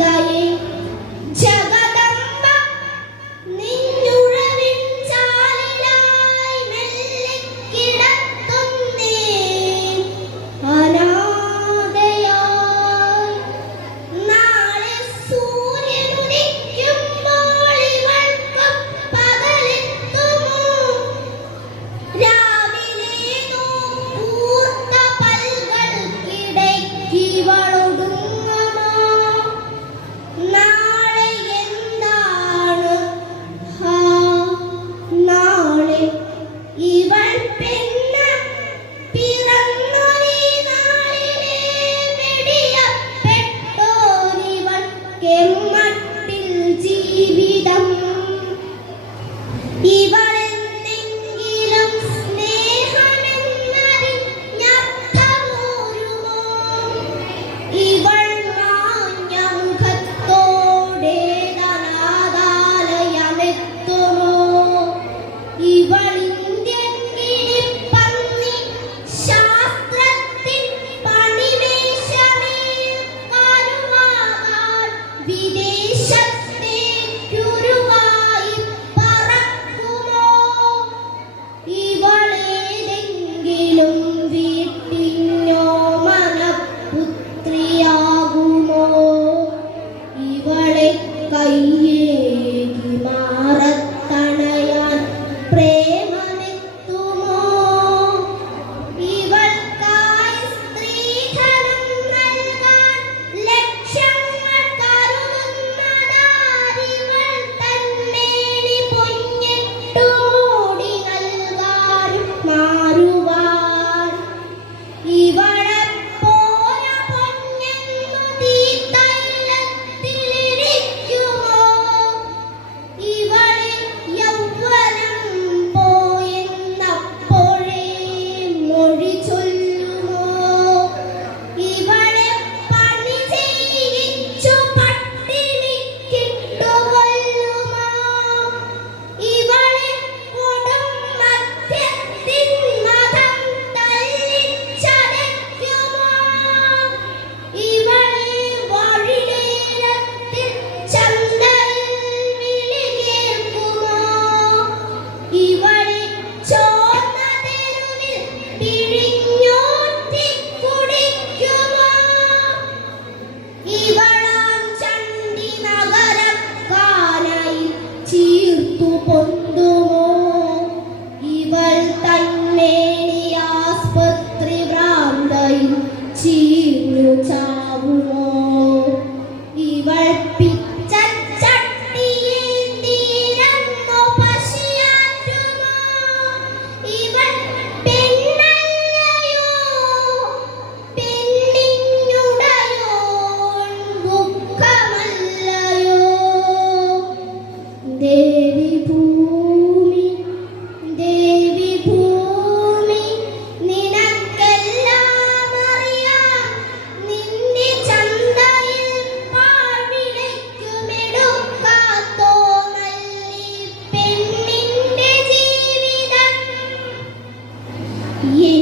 vida Yeah.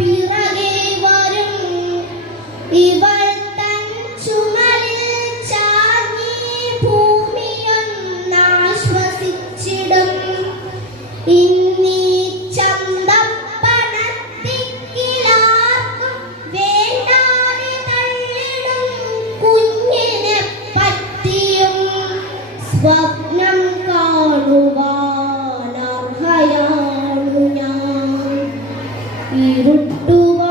be do